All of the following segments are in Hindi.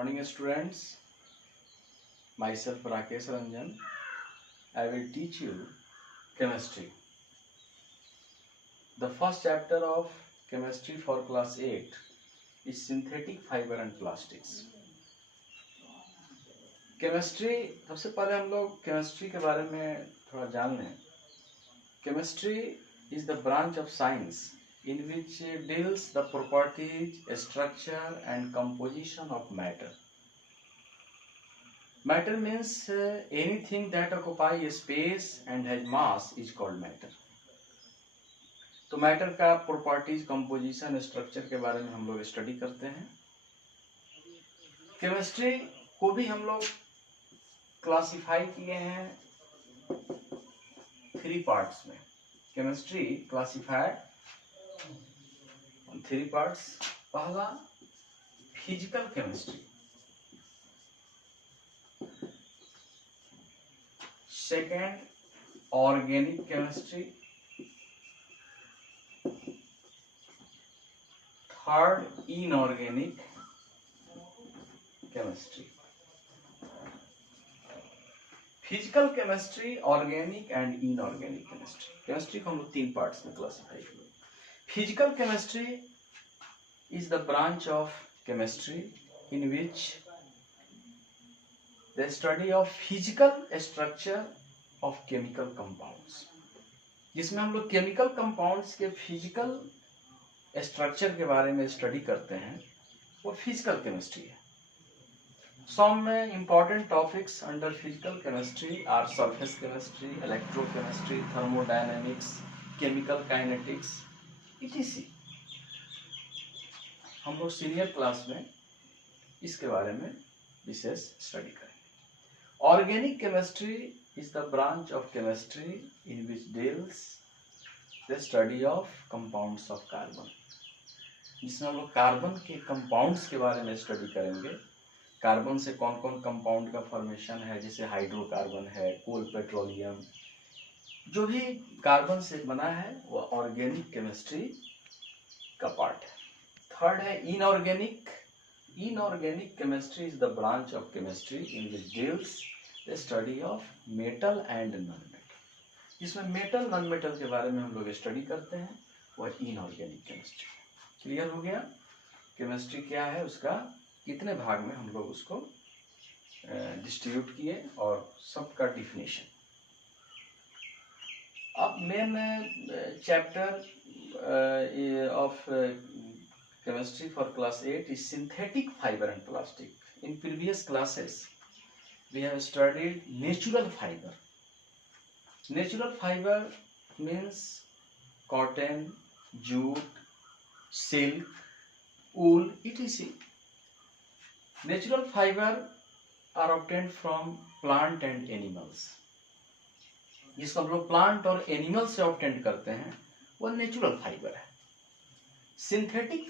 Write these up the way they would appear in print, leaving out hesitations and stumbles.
morning, students. Myself Rakesh Ranjan. I will teach you chemistry. The first chapter of chemistry for class 8 is synthetic fiber and plastics. Chemistry सबसे पहले हम लोग केमिस्ट्री के बारे में थोड़ा जान लें. Chemistry is the branch of science in which deals the properties, structure and composition of matter. Matter means anything that occupies space and has mass is called matter. तो मैटर का प्रॉपर्टीज, कंपोजिशन, स्ट्रक्चर के बारे में हम लोग स्टडी करते हैं. केमिस्ट्री को भी हम लोग क्लासिफाई किए हैं 3 पार्ट्स में. Chemistry classified 3 parts. पहला physical chemistry, second organic chemistry, third inorganic chemistry. Physical chemistry, organic and inorganic chemistry. Chemistry को हम लोग 3 पार्ट्स में क्लासिफाई किए. Physical chemistry is the branch of chemistry in which the study of physical structure of chemical compounds, जिसमें हम लोग केमिकल कंपाउंड्स के फिजिकल स्ट्रक्चर के बारे में स्टडी करते हैं. वो फिजिकल केमिस्ट्री है. Some important topics under physical chemistry are surface chemistry, electrochemistry, thermodynamics, chemical kinetics, etc. हम लोग सीनियर क्लास में इसके बारे में विशेष स्टडी करेंगे. Organic chemistry is the branch of chemistry in which deals the study of compounds of carbon, जिसमें हम लोग कार्बन के कंपाउंड्स के बारे में स्टडी करेंगे. कार्बन से कौन कौन कंपाउंड का फॉर्मेशन है, जैसे हाइड्रोकार्बन है, कोल, पेट्रोलियम, जो भी कार्बन से बना है वो ऑर्गेनिक केमिस्ट्री का पार्ट है. थर्ड है inorganic. Inorganic chemistry is the branch of chemistry in which deals the study of metal and non metal, जिसमें मेटल नॉन मेटल के बारे में हम लोग स्टडी करते हैं. वह इनऑर्गेनिक केमिस्ट्री. क्लियर हो गया केमिस्ट्री क्या है, उसका कितने भाग में हम लोग उसको डिस्ट्रीब्यूट किए और सबका डिफिनेशन. अब main chapter of chemistry for class 8 is synthetic fibre and plastic. In previous classes we have studied natural fibre. Natural fibre means cotton, jute, silk, wool, etc. Natural fiber are obtained from plant and animals. जिसको हम लोग प्लांट और एनिमल से ऑब्टेन करते हैं वो नेचुरल फाइबर है. Synthetic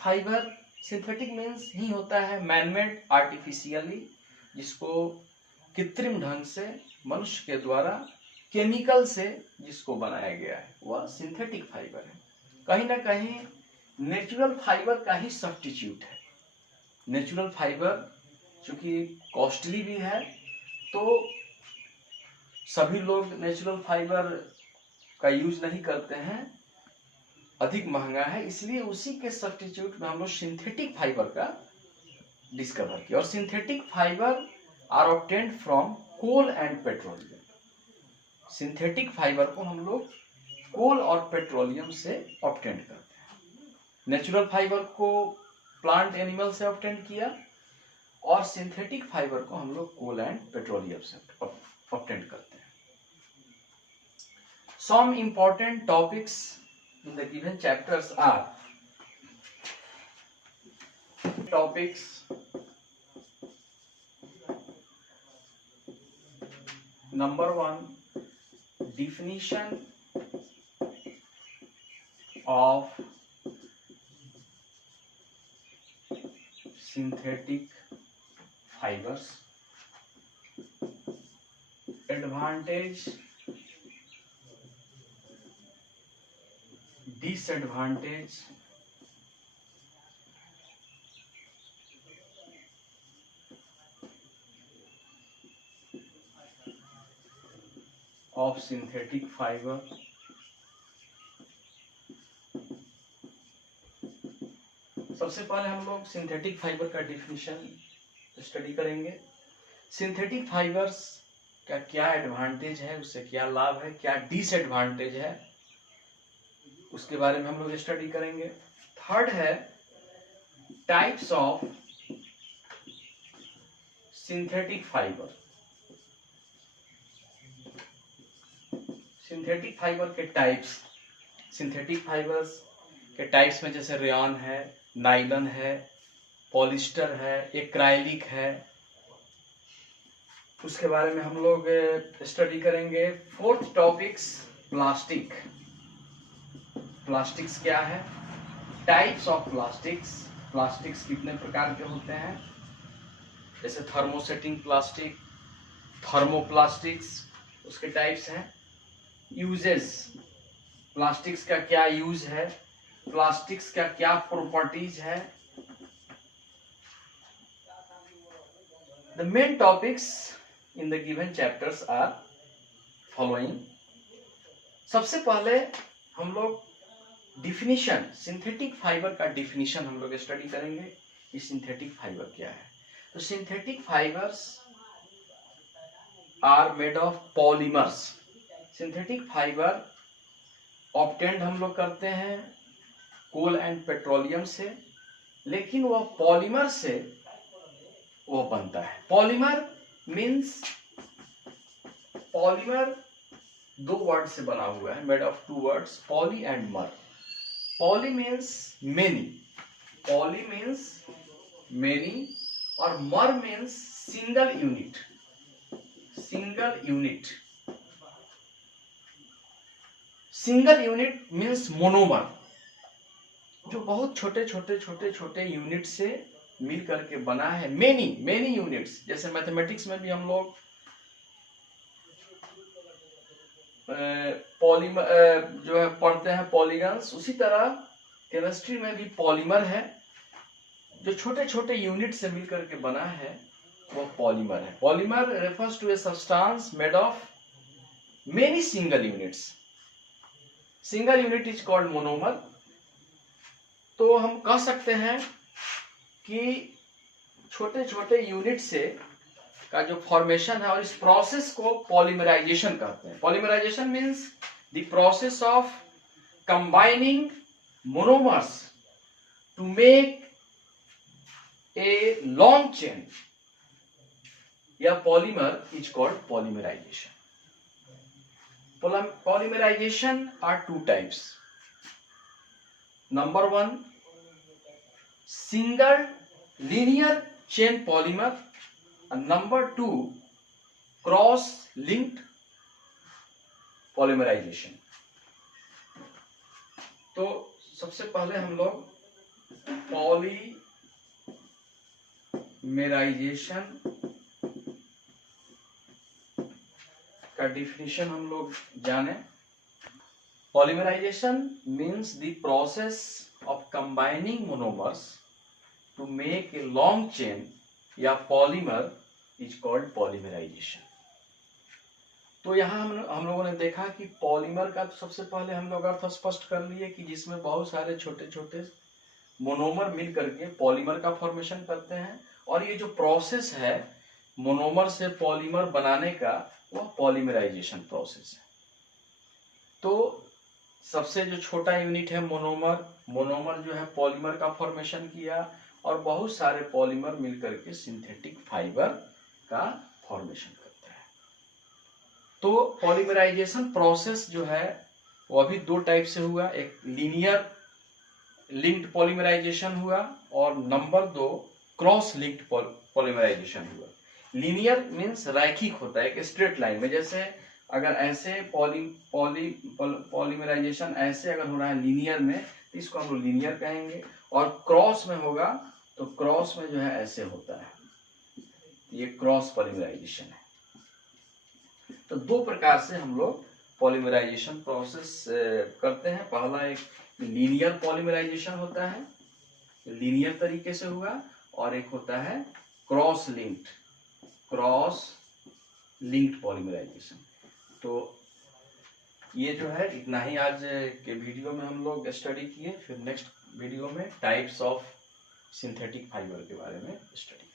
fibre, synthetic means he होता है मैनमेड, आर्टिफिशियली, जिसको कृत्रिम ढंग से मनुष्य के द्वारा केमिकल से जिसको बनाया गया है, वह सिंथेटिक फाइबर है. कहीं ना कहीं नेचुरल फाइबर का ही सब्स्टिट्यूट है. नेचुरल फाइबर चूंकि कॉस्टली भी है तो सभी लोग नेचुरल फाइबर का यूज नहीं करते हैं, अधिक महंगा है, इसलिए उसी के सब्स्टिट्यूट में हम लोग सिंथेटिक फाइबर का डिस्कवर किया. और synthetic fibre are obtained from coal and petroleum. Synthetic fibre को हम लोग कोल और पेट्रोलियम से ऑब्टेन करते हैं. नेचुरल फाइबर को प्लांट एनिमल से ऑब्टेन किया और सिंथेटिक फाइबर को हम लोग कोल एंड पेट्रोलियम से ऑब्टेन करते हैं. Some important topics in the given chapters are topics. Number 1, definition of synthetic fibers, advantage, disadvantage of synthetic fiber. सबसे पहले हम लोग सिंथेटिक फाइबर का डिफिनीशन स्टडी करेंगे। सिंथेटिक फाइबर्स का क्या एडवांटेज है, उससे क्या लाभ है, क्या डिसएडवांटेज है, उसके बारे में हम लोग स्टडी करेंगे। थर्ड है types of synthetic fibre. Synthetic fibre के टाइप्स, सिंथेटिक फाइबर्स के टाइप्स में जैसे रेयॉन है, नाइलन है, पॉलिस्टर है, एक्राइलिक है, उसके बारे में हम लोग स्टडी करेंगे। Fourth topics plastic. प्लास्टिक्स क्या है, टाइप्स ऑफ प्लास्टिक्स, प्लास्टिक्स कितने प्रकार के होते हैं, जैसे थर्मोसेटिंग प्लास्टिक, थर्मोप्लास्टिक्स, उसके टाइप्स हैं। यूजेस, प्लास्टिक्स का क्या यूज है, प्लास्टिक्स का क्या प्रॉपर्टीज है। The main topics in the given chapters are following. सबसे पहले हम लोग डिफिनीशन, सिंथेटिक फाइबर का डिफिनीशन हम लोग स्टडी करेंगे कि सिंथेटिक फाइबर क्या है। तो synthetic fibres are made of polymers. Synthetic fibre obtained हम लोग करते हैं कोल एंड पेट्रोलियम से, लेकिन वह पॉलीमर से वो बनता है। पॉलीमर मीन्स, पॉलीमर दो वर्ड से बना हुआ है, made of two words, poly and mer. Poly means many, poly means many, और mer means single unit, single unit. Single unit means monomer, जो बहुत छोटे छोटे छोटे छोटे यूनिट से मिल करके बना है। मेनी मेनी यूनिट्स, जैसे मैथमेटिक्स में भी हम लोग पॉलीमर जो है पढ़ते हैं पॉलीगन्स, उसी तरह केमिस्ट्री में भी पॉलीमर है, जो छोटे छोटे यूनिट से मिलकर के बना है वो पॉलीमर है। Polymer refers to a substance made of many single units. Single unit is called monomer. तो हम कह सकते हैं कि छोटे छोटे यूनिट से का जो फॉर्मेशन है, और इस प्रोसेस को पॉलीमराइजेशन कहते हैं। Polymerization means the process of combining monomers to make a long chain या polymer is called polymerization. Polymerization are two types. Number one, single linear chain polymer, and number two, cross linked polymerization। तो सबसे पहले हम लोग पॉलीमेराइजेशन का डिफिनीशन हम लोग जाने। Polymerisation means the process of combining monomers to make a long chain या polymer is called polymerization। तो यहाँ हम लोगों ने देखा कि पॉलीमर का तो सबसे पहले हम लोग अर्थ स्पष्ट कर लिए कि जिसमें बहुत सारे छोटे छोटे मोनोमर मिल करके पॉलीमर का फॉर्मेशन करते हैं, और ये जो प्रोसेस है मोनोमर से पॉलीमर बनाने का, वह पॉलीमराइजेशन प्रोसेस है। तो सबसे जो छोटा यूनिट है मोनोमर, मोनोमर जो है पॉलीमर का फॉर्मेशन किया, और बहुत सारे पॉलीमर मिलकर के सिंथेटिक फाइबर का फॉर्मेशन करते हैं। तो पॉलीमराइजेशन प्रोसेस जो है वो अभी दो टाइप से हुआ, एक लीनियर लिंक्ड पॉलीमराइजेशन हुआ, और नंबर दो क्रॉस लिंक्ड पॉलीमराइजेशन हुआ। लीनियर मीन्स रैखिक होता है, एक स्ट्रेट लाइन में, जैसे अगर ऐसे पॉलीमराइजेशन ऐसे अगर हो रहा है लीनियर में, तो इसको हम लोग लीनियर कहेंगे, और क्रॉस में होगा तो क्रॉस में जो है ऐसे होता है, ये क्रॉस पॉलीमराइजेशन है। तो दो प्रकार से हम लोग पॉलीमराइजेशन प्रोसेस करते हैं। पहला एक लीनियर पॉलीमराइजेशन होता है, लीनियर तरीके से हुआ, और एक होता है क्रॉस लिंक्ड पॉलीमराइजेशन। तो ये जो है इतना ही आज के वीडियो में हम लोग स्टडी किए। फिर नेक्स्ट वीडियो में टाइप्स ऑफ सिंथेटिक फाइबर के बारे में स्टडी